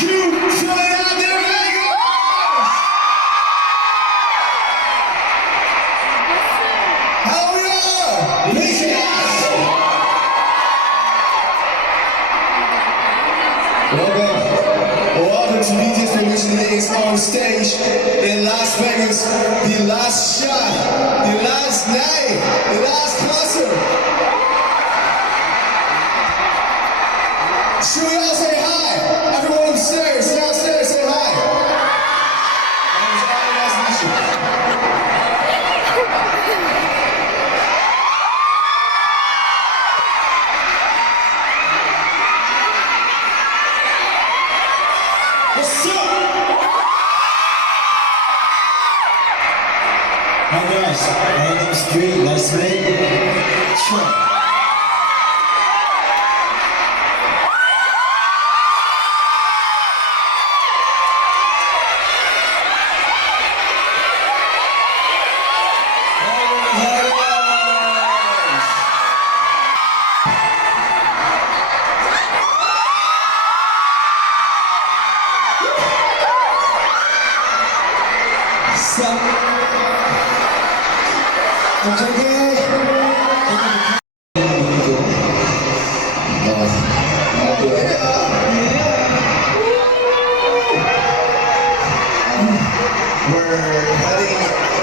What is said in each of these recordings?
You throw it out there, Vegas! How we are? Vegas! Welcome to DJ's Permission Days on stage in Las Vegas. The last shot, the last night, the last concert. Should we all say hi? Everyone upstairs, downstairs, say hi. That was all last mission. What's up? Hi guys, my name is Dre, nice to meet you. Sure.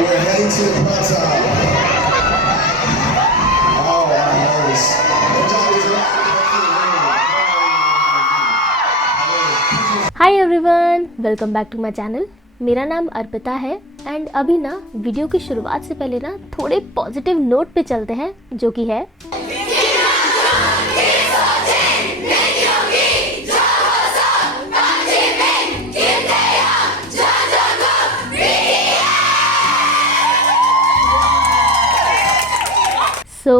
We're heading to the front side. Oh, I'm nervous. Hi everyone, welcome back to my channel. मेरा नाम अर्पिता है एंड अभी ना वीडियो की शुरुआत से पहले ना थोड़े पॉजिटिव नोट पे चलते हैं, जो कि है सो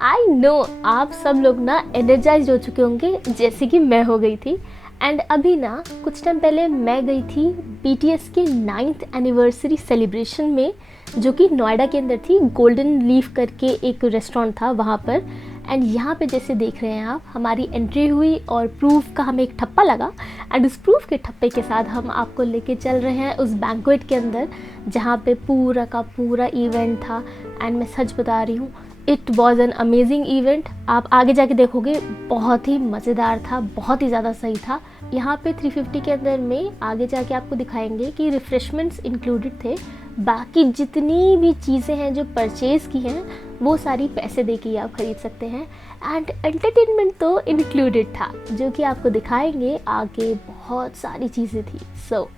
आई नो आप सब लोग ना एनर्जाइज हो चुके होंगे जैसे कि मैं हो गई थी। एंड अभी ना कुछ टाइम पहले मैं गई थी BTS के 9th एनिवर्सरी सेलिब्रेशन में, जो कि नोएडा के अंदर थी। गोल्डन लीफ करके एक रेस्टोरेंट था वहाँ पर। एंड यहाँ पे जैसे देख रहे हैं आप, हमारी एंट्री हुई और प्रूफ का हमें एक ठप्पा लगा। एंड उस प्रूफ के ठप्पे के साथ हम आपको लेके चल रहे हैं उस बैंक्वेट के अंदर, जहाँ पे पूरा का पूरा इवेंट था। एंड मैं सच बता रही हूँ, it was an amazing event. आप आगे जाके देखोगे, बहुत ही मज़ेदार था, बहुत ही ज़्यादा सही था। यहाँ पे 350 के अंदर में आगे जाके आपको दिखाएंगे कि रिफ़्रेशमेंट्स इंक्लूडेड थे। बाकी जितनी भी चीज़ें हैं जो परचेज़ की हैं, वो सारी पैसे दे के आप ख़रीद सकते हैं। एंड एंटरटेनमेंट तो इंक्लूडेड था, जो कि आपको दिखाएंगे आगे। बहुत सारी चीज़ें थी। सो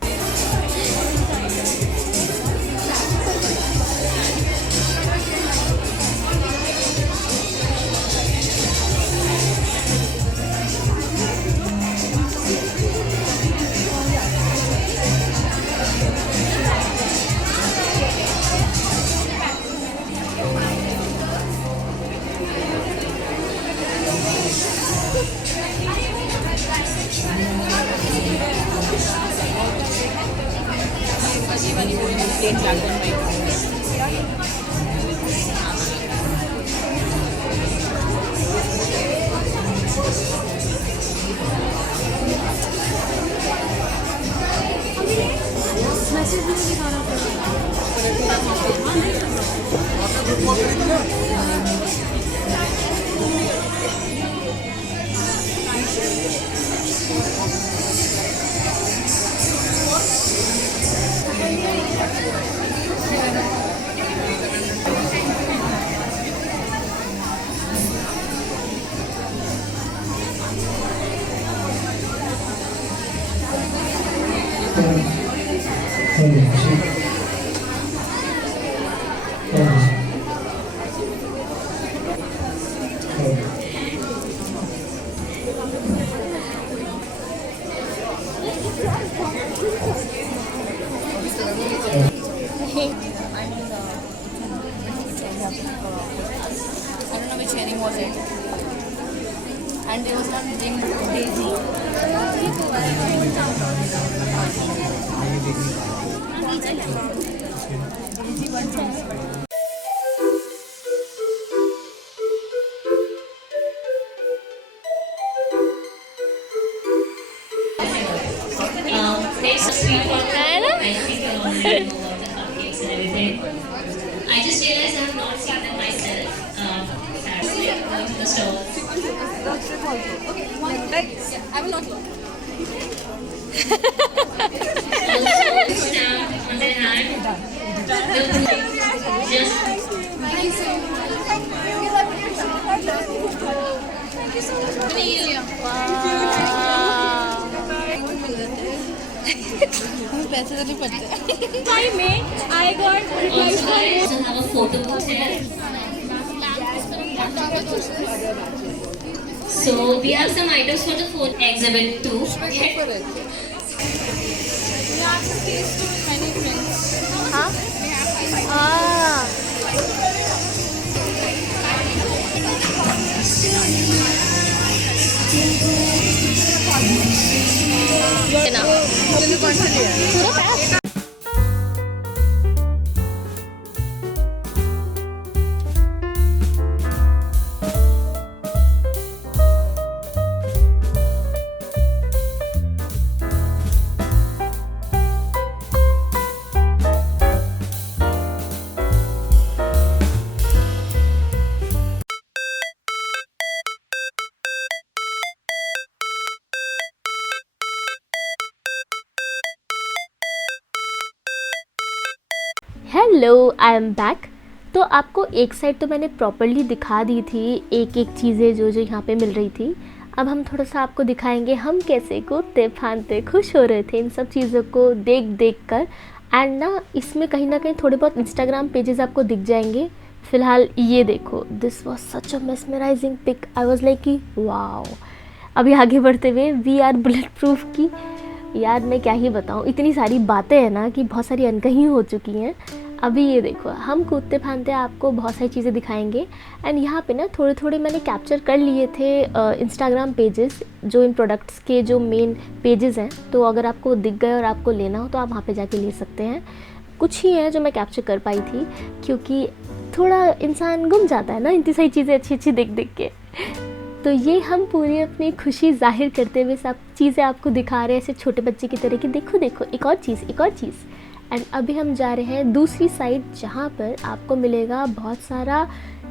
I don't know which wedding was it. And there was one named Daisy. Daisy one. है ना? I just realized I have not seen them myself. Sadly, going to the store. I will not. Stamp on their hand. Just पैसे तो नहीं पड़ते. also have a photo booth here. So we have some items for the photo exhibit too. Okay. हाँ? ना पूरा pack. Hello, I am back. तो आपको एक साइड तो मैंने प्रॉपरली दिखा दी थी, एक एक चीज़ें जो जो यहाँ पे मिल रही थी. अब हम थोड़ा सा आपको दिखाएंगे हम कैसे कूदते फांदते खुश हो रहे थे इन सब चीज़ों को देख देख कर. एंड ना इसमें कहीं ना कहीं थोड़े बहुत इंस्टाग्राम पेजेस आपको दिख जाएंगे. फ़िलहाल ये देखो, this was such a mesmerising pic. I was like कि वाओ. अभी आगे बढ़ते हुए वी आर बुलेट प्रूफ की यार मैं क्या ही बताऊँ, इतनी सारी बातें हैं ना कि बहुत सारी अनकही हो चुकी हैं. अभी ये देखो, हम कूदते फांदते आपको बहुत सारी चीज़ें दिखाएंगे. एंड यहाँ पे ना थोड़े थोड़े मैंने कैप्चर कर लिए थे इंस्टाग्राम पेजेस, जो इन प्रोडक्ट्स के जो मेन पेजेस हैं. तो अगर आपको दिख गए और आपको लेना हो तो आप वहाँ पे जाके ले सकते हैं. कुछ ही हैं जो मैं कैप्चर कर पाई थी, क्योंकि थोड़ा इंसान गुम जाता है ना इतनी सारी चीज़ें अच्छी अच्छी देख देख के. तो ये हम पूरी अपनी खुशी जाहिर करते हुए सब चीज़ें आपको दिखा रहे हैं ऐसे छोटे बच्चे की तरह कि देखो देखो एक और चीज़ एक और चीज़. एंड अभी हम जा रहे हैं दूसरी साइड, जहाँ पर आपको मिलेगा बहुत सारा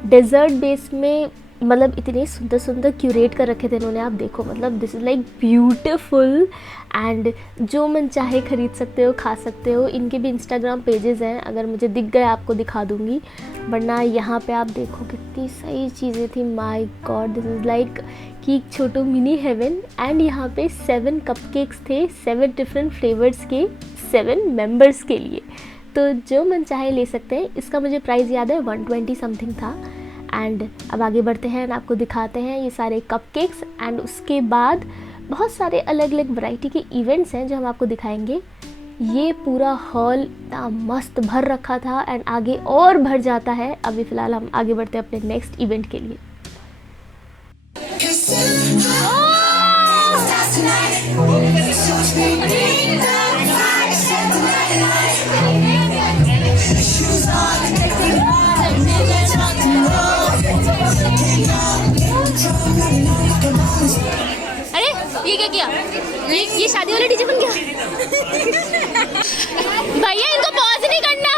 डेजर्ट बेस में, मतलब इतने सुंदर सुंदर क्यूरेट कर रखे थे इन्होंने. आप देखो, मतलब this is like beautiful. And जो मन चाहे ख़रीद सकते हो, खा सकते हो. इनके भी इंस्टाग्राम पेजेस हैं, अगर मुझे दिख गए आपको दिखा दूँगी. वरना यहाँ पे आप देखो कितनी सही चीज़ें थी. My God, this is like कि छोटू मिनी हेवन. एंड यहाँ पे 7 कपकेक्स थे, 7 डिफरेंट फ्लेवर्स के 7 मेंबर्स के लिए. तो जो मन चाहे ले सकते हैं. इसका मुझे प्राइस याद है 120 समथिंग था. एंड अब आगे बढ़ते हैं और आपको दिखाते हैं ये सारे कपकेक्स. एंड उसके बाद बहुत सारे अलग अलग वैरायटी के इवेंट्स हैं जो हम आपको दिखाएंगे. ये पूरा हॉल इतना मस्त भर रखा था एंड आगे और भर जाता है. अभी फ़िलहाल हम आगे बढ़ते हैं अपने नेक्स्ट इवेंट के लिए. अरे ये क्या किया? ये शादी वाला डीजे बन गया. भैया इनको पॉज नहीं करना.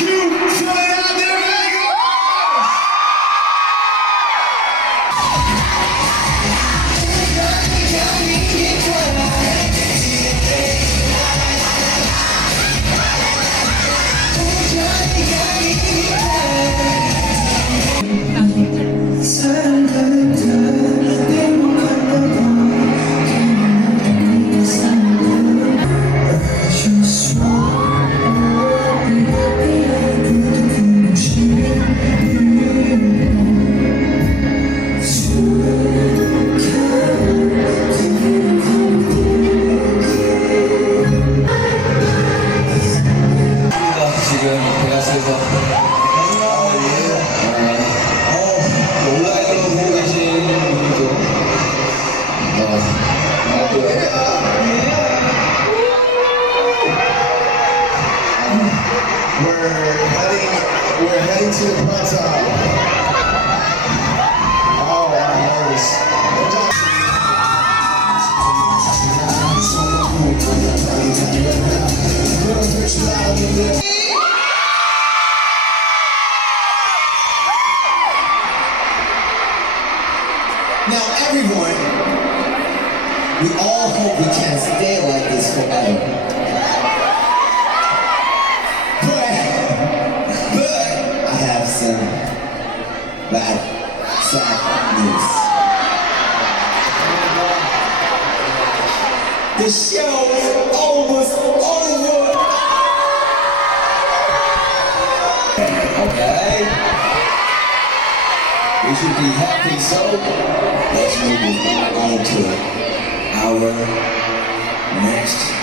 You put it out there, Vegas! 지금 베가스에서 온라인으로 보고 계신 분들도 We're heading to the front side. Oh, I'm nervous. Now, everyone, we all hope we can stay like this forever. But I have some bad, sad news. The show is almost over. Okay. We should be happy, so Let's move on to our next.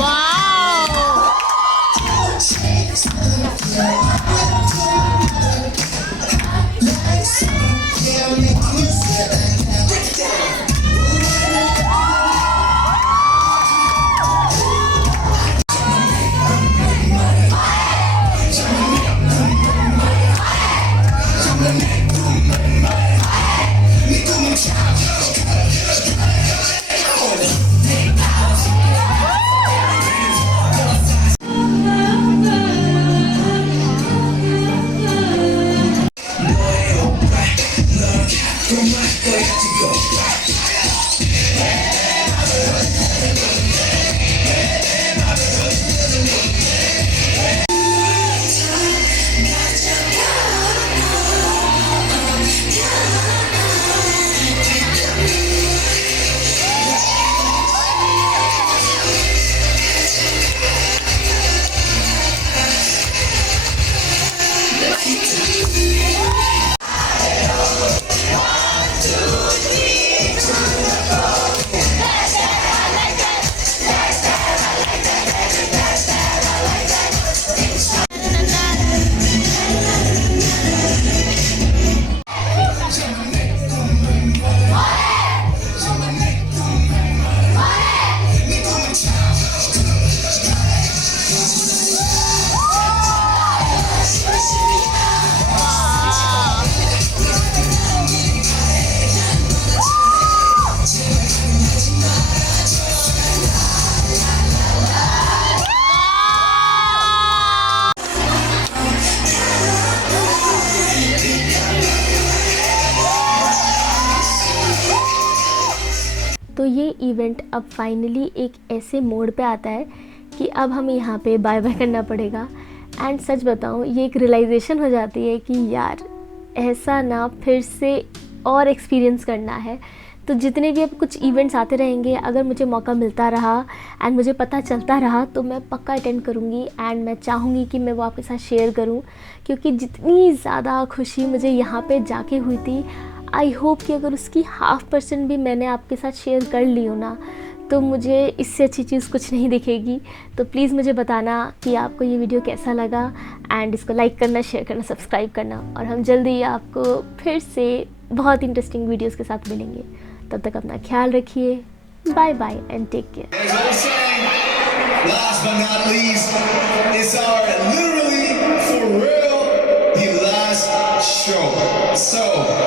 Wow! तो ये इवेंट अब फाइनली एक ऐसे मोड पे आता है कि अब हमें यहाँ पे बाय बाय करना पड़ेगा। एंड सच बताऊँ, ये एक रियलाइजेशन हो जाती है कि यार ऐसा ना फिर से और एक्सपीरियंस करना है। तो जितने भी अब कुछ इवेंट्स आते रहेंगे, अगर मुझे मौका मिलता रहा एंड मुझे पता चलता रहा तो मैं पक्का अटेंड करूँगी एंड मैं चाहूँगी कि मैं वो आपके साथ शेयर करूँ, क्योंकि जितनी ज़्यादा खुशी मुझे यहाँ पे जाके हुई थी, आई होप कि अगर उसकी 0.5% भी मैंने आपके साथ शेयर कर ली हो ना, तो मुझे इससे अच्छी चीज़ कुछ नहीं दिखेगी। तो प्लीज़ मुझे बताना कि आपको ये वीडियो कैसा लगा एंड इसको लाइक करना, शेयर करना, सब्सक्राइब करना। और हम जल्दी ही आपको फिर से बहुत इंटरेस्टिंग वीडियोस के साथ मिलेंगे। तब तक अपना ख्याल रखिए। Bye bye and take care. As I was saying, last but not least, it's our literally for real the last show. So